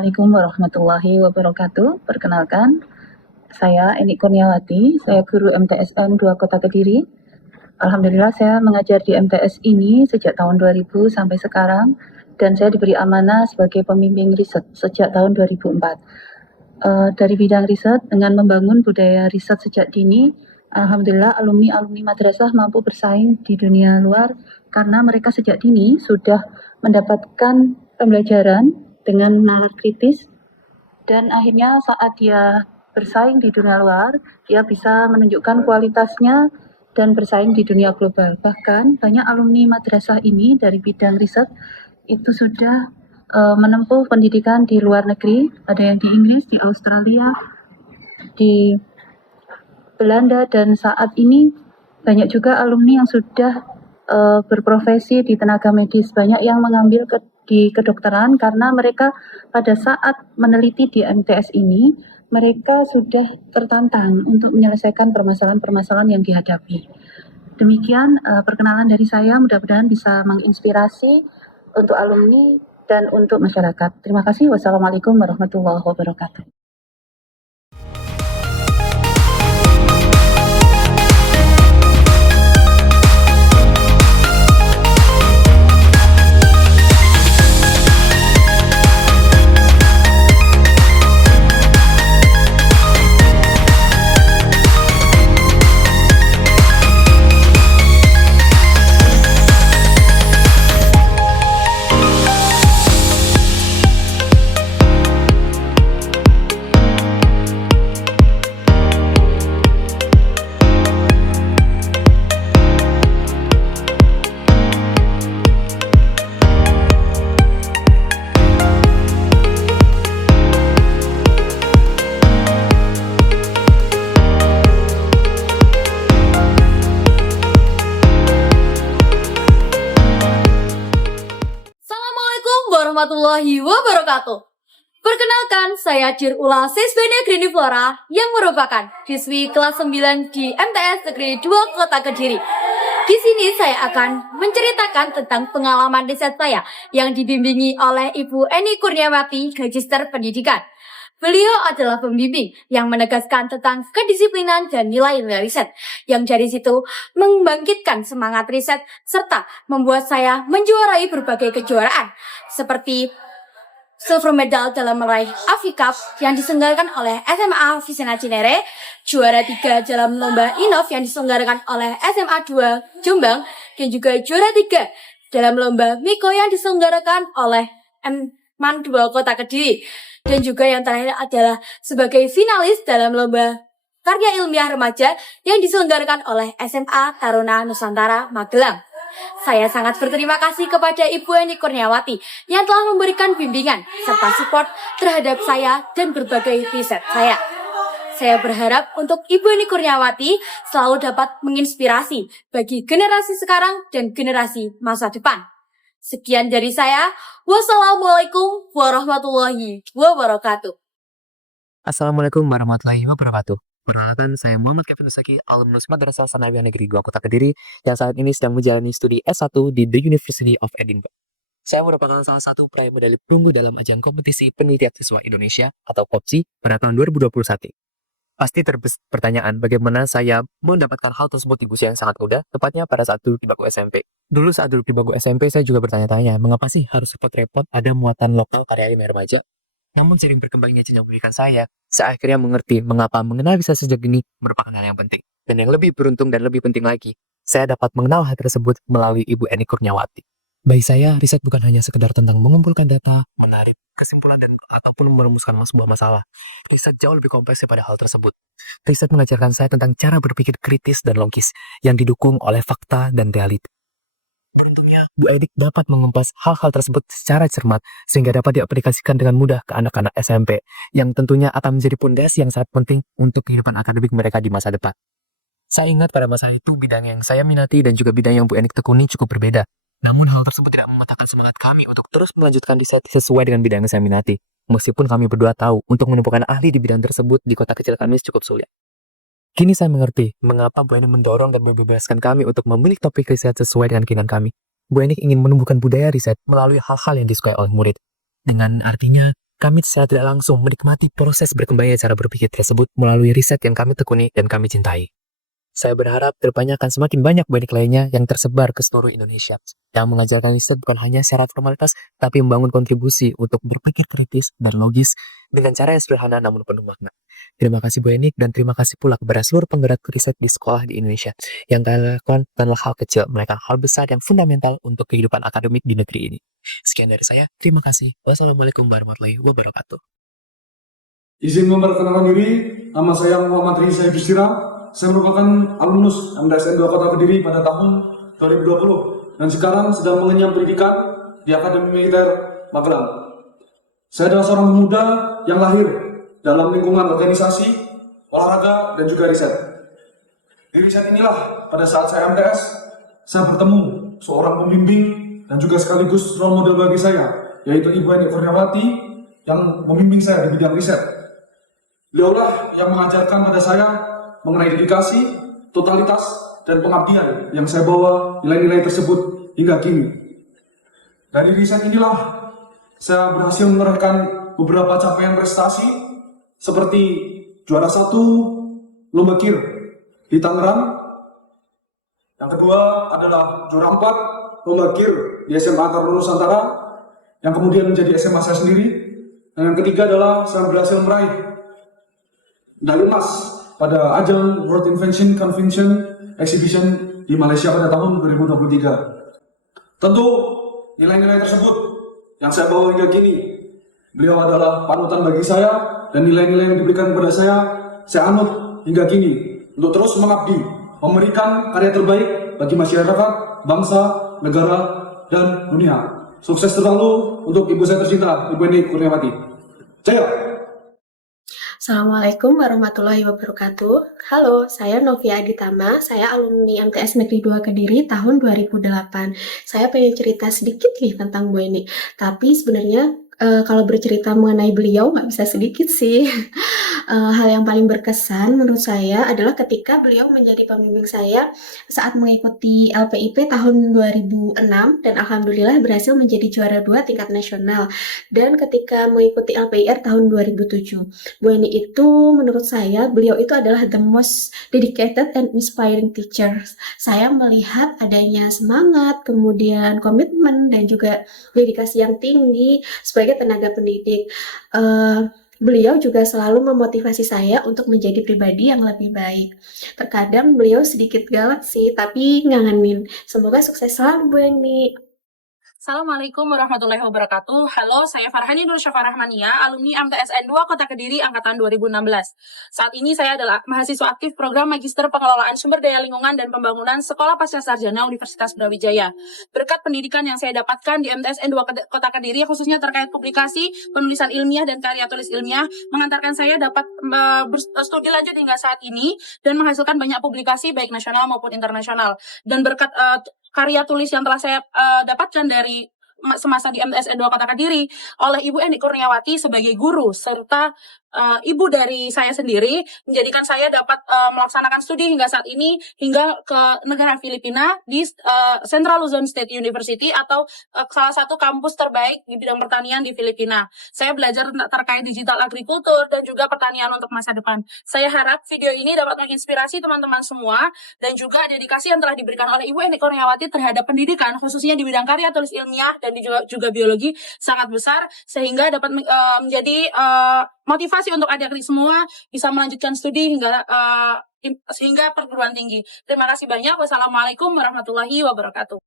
Assalamualaikum warahmatullahi wabarakatuh. Perkenalkan, saya Eni Kurniawati, saya guru MTSN 2 Kota Kediri. Alhamdulillah saya mengajar di MTS ini sejak tahun 2000 sampai sekarang, dan saya diberi amanah sebagai pembimbing riset sejak tahun 2004. Dari bidang riset, dengan membangun budaya riset sejak dini, alhamdulillah alumni-alumni madrasah mampu bersaing di dunia luar karena mereka sejak dini sudah mendapatkan pembelajaran dengan nalar kritis, dan akhirnya saat dia bersaing di dunia luar, dia bisa menunjukkan kualitasnya dan bersaing di dunia global. Bahkan banyak alumni madrasah ini dari bidang riset itu sudah menempuh pendidikan di luar negeri, ada yang di Inggris, di Australia, di Belanda, dan saat ini banyak juga alumni yang sudah berprofesi di tenaga medis. Banyak yang mengambil di kedokteran karena mereka pada saat meneliti di MTS ini, mereka sudah tertantang untuk menyelesaikan permasalahan-permasalahan yang dihadapi. Demikian perkenalan dari saya, mudah-mudahan bisa menginspirasi untuk alumni dan untuk masyarakat. Terima kasih. Wassalamualaikum warahmatullahi wabarakatuh. Warahmatullahi wabarakatuh. Perkenalkan, saya Dirula Siswi Negeri Flora yang merupakan siswi kelas 9 di MTS Negeri 2 Kota Kediri. Di sini saya akan menceritakan tentang pengalaman riset saya yang dibimbingi oleh Ibu Eni Kurniawati, Magister Pendidikan. Beliau adalah pembimbing yang menegaskan tentang kedisiplinan dan nilai-nilai riset, yang dari situ membangkitkan semangat riset serta membuat saya menjuarai berbagai kejuaraan seperti silver medal dalam meraih AFI Cup yang diselenggarakan oleh SMA Vicena Cinere, juara 3 dalam lomba Innov yang diselenggarakan oleh SMA 2 Jombang, dan juga juara 3 dalam lomba Miko yang diselenggarakan oleh MAN 2 Kota Kediri. Dan juga yang terakhir adalah sebagai finalis dalam lomba karya ilmiah remaja yang diselenggarakan oleh SMA Taruna Nusantara Magelang. Saya sangat berterima kasih kepada Ibu Eni Kurniawati yang telah memberikan bimbingan serta support terhadap saya dan berbagai riset saya. Saya berharap untuk Ibu Eni Kurniawati selalu dapat menginspirasi bagi generasi sekarang dan generasi masa depan. Sekian dari saya. Wassalamualaikum warahmatullahi wabarakatuh. Assalamualaikum warahmatullahi wabarakatuh. Perkenalkan, saya Muhammad Kevin Usaki, alumnus Madrasah Sanawiyah Negeri 2 Kota Kediri yang saat ini sedang menjalani studi S1 di The University of Edinburgh. Saya merupakan salah satu peraih medali perunggu dalam ajang kompetisi penelitian siswa Indonesia atau KOPSI pada tahun 2021. Pasti pertanyaan bagaimana saya mendapatkan hal tersebut di usia yang sangat muda, tepatnya pada saat duduk di bangku SMP. Dulu saat duduk di bangku SMP, saya juga bertanya-tanya, mengapa sih harus repot-repot ada muatan lokal karya ilmiah remaja? Namun sering berkembangnya jenjang pendidikan saya akhirnya mengerti mengapa mengenal riset sejak dini merupakan hal yang penting. Dan yang lebih beruntung dan lebih penting lagi, saya dapat mengenal hal tersebut melalui Ibu Eni Kurniawati. Bagi saya, riset bukan hanya sekedar tentang mengumpulkan data, menarik kesimpulan dan ataupun merumuskan sebuah masalah. Riset jauh lebih kompleks pada hal tersebut. Riset mengajarkan saya tentang cara berpikir kritis dan logis yang didukung oleh fakta dan realita. Beruntungnya, Bu Eni dapat mengupas hal-hal tersebut secara cermat sehingga dapat diaplikasikan dengan mudah ke anak-anak SMP yang tentunya akan menjadi pondasi yang sangat penting untuk kehidupan akademik mereka di masa depan. Saya ingat pada masa itu bidang yang saya minati dan juga bidang yang Bu Eni tekuni cukup berbeda. Namun hal tersebut tidak mematahkan semangat kami untuk terus melanjutkan riset sesuai dengan bidang yang saya minati. Meskipun kami berdua tahu untuk menemukan ahli di bidang tersebut di kota kecil kami cukup sulit. Kini saya mengerti mengapa Bu Eni mendorong dan membebaskan kami untuk memilih topik riset sesuai dengan keinginan kami. Bu Eni ingin menumbuhkan budaya riset melalui hal-hal yang disukai oleh murid. Dengan artinya, kami secara tidak langsung menikmati proses berkembangnya cara berpikir tersebut melalui riset yang kami tekuni dan kami cintai. Saya berharap depannya akan semakin banyak BNIK lainnya yang tersebar ke seluruh Indonesia, yang mengajarkan riset bukan hanya syarat formalitas, tapi membangun kontribusi untuk berpikir kritis dan logis dengan cara yang sederhana namun penuh makna. Terima kasih BNIK dan terima kasih pula kepada seluruh penggerak riset di sekolah di Indonesia. Yang kalian lakukan bukanlah hal kecil, melainkan hal besar yang fundamental untuk kehidupan akademik di negeri ini. Sekian dari saya, terima kasih. Wassalamualaikum warahmatullahi wabarakatuh. Izin memperkenalkan diri, nama saya Muhammad Riza Yudhistira. Saya merupakan alumnus MTSN 2 Kota Kediri pada tahun 2020 dan sekarang sedang mengenyam pendidikan di Akademi Militer Magelang. Saya adalah seorang pemuda yang lahir dalam lingkungan organisasi, olahraga, dan juga riset. Di riset inilah pada saat saya MTS, saya bertemu seorang pembimbing dan juga sekaligus role model bagi saya, yaitu Ibu Eni Kurniawati yang membimbing saya di bidang riset. Beliaulah yang mengajarkan pada saya mengenai dedikasi, totalitas, dan pengabdian yang saya bawa nilai-nilai tersebut hingga kini. Dari riset inilah saya berhasil menorehkan beberapa capaian prestasi seperti juara 1 lomba KIR di Tangerang. Yang kedua adalah juara 4 lomba KIR di SMA Taruna Nusantara yang kemudian menjadi SMA saya sendiri. Dan yang ketiga adalah saya berhasil meraih medali emas pada ajang World Invention Convention Exhibition di Malaysia pada tahun 2023. Tentu nilai-nilai tersebut yang saya bawa hingga kini, beliau adalah panutan bagi saya dan nilai-nilai yang diberikan kepada saya anut hingga kini untuk terus mengabdi, memberikan karya terbaik bagi masyarakat, bangsa, negara, dan dunia. Sukses selalu untuk ibu saya tercinta, Ibu Eni Kurniawati. Jaya! Assalamualaikum warahmatullahi wabarakatuh. Halo, saya Novia Aditama, saya alumni MTS Negeri 2 Kediri tahun 2008. Saya pengen cerita sedikit nih tentang Bu Eni, tapi sebenarnya kalau bercerita mengenai beliau nggak bisa sedikit sih. Hal yang paling berkesan menurut saya adalah ketika beliau menjadi pembimbing saya saat mengikuti LPIP tahun 2006 dan alhamdulillah berhasil menjadi juara 2 tingkat nasional. Dan ketika mengikuti LPIR tahun 2007, Bu Eni itu menurut saya beliau itu adalah the most dedicated and inspiring teacher. Saya melihat adanya semangat, kemudian komitmen dan juga dedikasi yang tinggi sebagai tenaga pendidik. Beliau juga selalu memotivasi saya untuk menjadi pribadi yang lebih baik. Terkadang beliau sedikit galak sih, tapi ngangenin. Semoga sukses selalu Bu Eni. Assalamualaikum warahmatullahi wabarakatuh. Halo, saya Farhani Nur Syafa Rahmania, alumni MTSN 2 Kota Kediri angkatan 2016. Saat ini saya adalah mahasiswa aktif program Magister Pengelolaan Sumber Daya Lingkungan dan Pembangunan Sekolah Pasca Sarjana Universitas Brawijaya. Berkat pendidikan yang saya dapatkan di MTSN 2 Kota Kediri, khususnya terkait publikasi, penulisan ilmiah, dan karya tulis ilmiah, mengantarkan saya dapat berstudi lanjut hingga saat ini dan menghasilkan banyak publikasi baik nasional maupun internasional. Dan berkat karya tulis yang telah saya dapatkan dari semasa di MTSN 2 Kota Kediri oleh Ibu Eni Kurniawati sebagai guru serta ibu dari saya sendiri menjadikan saya dapat melaksanakan studi hingga saat ini hingga ke negara Filipina di Central Luzon State University atau salah satu kampus terbaik di bidang pertanian di Filipina. Saya belajar terkait digital agrikultur dan juga pertanian untuk masa depan. Saya harap video ini dapat menginspirasi teman-teman semua dan juga dedikasi yang telah diberikan oleh Ibu Eni Kurniawati terhadap pendidikan khususnya di bidang karya tulis ilmiah dan juga biologi sangat besar sehingga dapat menjadi motivasi untuk adik-adik semua bisa melanjutkan studi hingga perguruan tinggi. Terima kasih banyak. Wassalamualaikum warahmatullahi wabarakatuh.